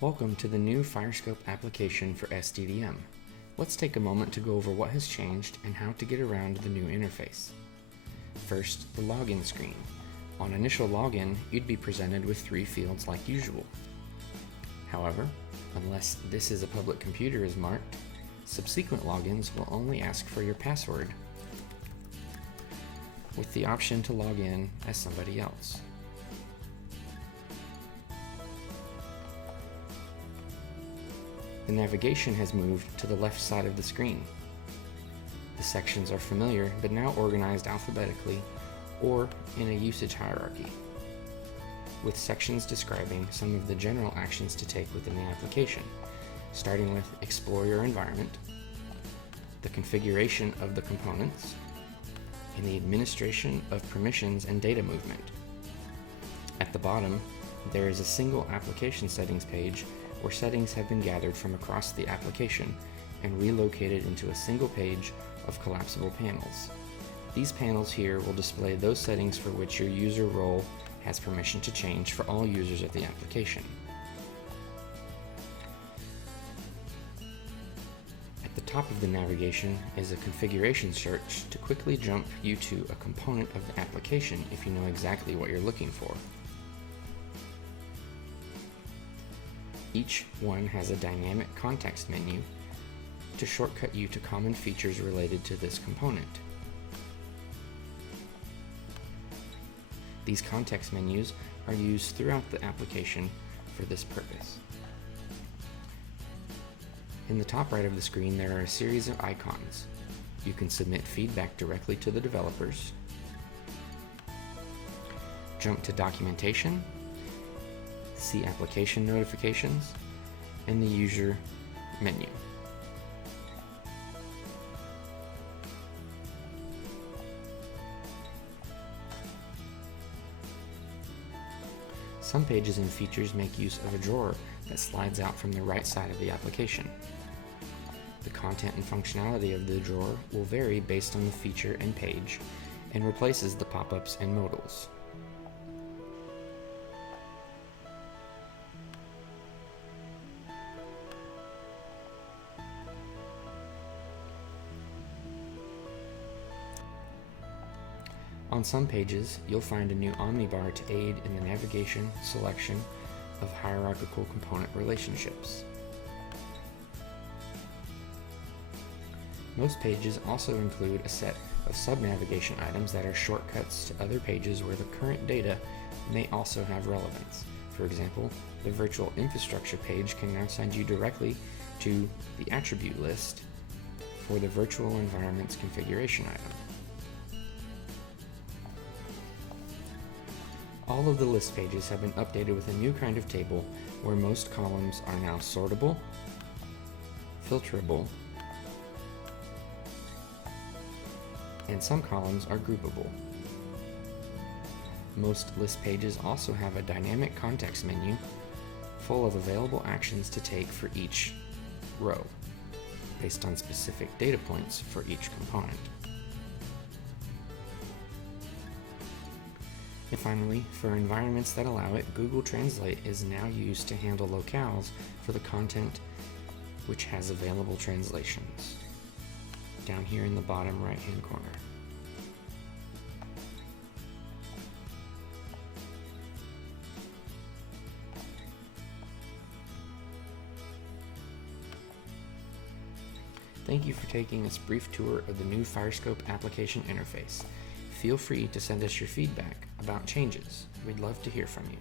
Welcome to the new FireScope application for SDDM. Let's take a moment to go over what has changed and how to get around the new interface. First, the login screen. On initial login, you'd be presented with 3 fields like usual. However, unless "This is a public computer" is marked, subsequent logins will only ask for your password, with the option to log in as somebody else. The navigation has moved to the left side of the screen. The sections are familiar but now organized alphabetically or in a usage hierarchy, with sections describing some of the general actions to take within the application, starting with Explore your environment, the configuration of the components, and the administration of permissions and data movement. At the bottom, there is a single application settings page where settings have been gathered from across the application and relocated into a single page of collapsible panels. These panels here will display those settings for which your user role has permission to change for all users of the application. At the top of the navigation is a configuration search to quickly jump you to a component of the application if you know exactly what you're looking for. Each one has a dynamic context menu to shortcut you to common features related to this component. These context menus are used throughout the application for this purpose. In the top right of the screen, there are a series of icons. You can submit feedback directly to the developers, jump to documentation, see application notifications, and the user menu. Some pages and features make use of a drawer that slides out from the right side of the application. The content and functionality of the drawer will vary based on the feature and page, and replaces the pop-ups and modals. On some pages, you'll find a new omnibar to aid in the navigation selection of hierarchical component relationships. Most pages also include a set of sub-navigation items that are shortcuts to other pages where the current data may also have relevance. For example, the virtual infrastructure page can now send you directly to the attribute list for the virtual environment's configuration item. All of the list pages have been updated with a new kind of table where most columns are now sortable, filterable, and some columns are groupable. Most list pages also have a dynamic context menu full of available actions to take for each row, based on specific data points for each component. And finally, for environments that allow it, Google Translate is now used to handle locales for the content which has available translations, down here in the bottom right-hand corner. Thank you for taking this brief tour of the new FireScope application interface. Feel free to send us your feedback about changes. We'd love to hear from you.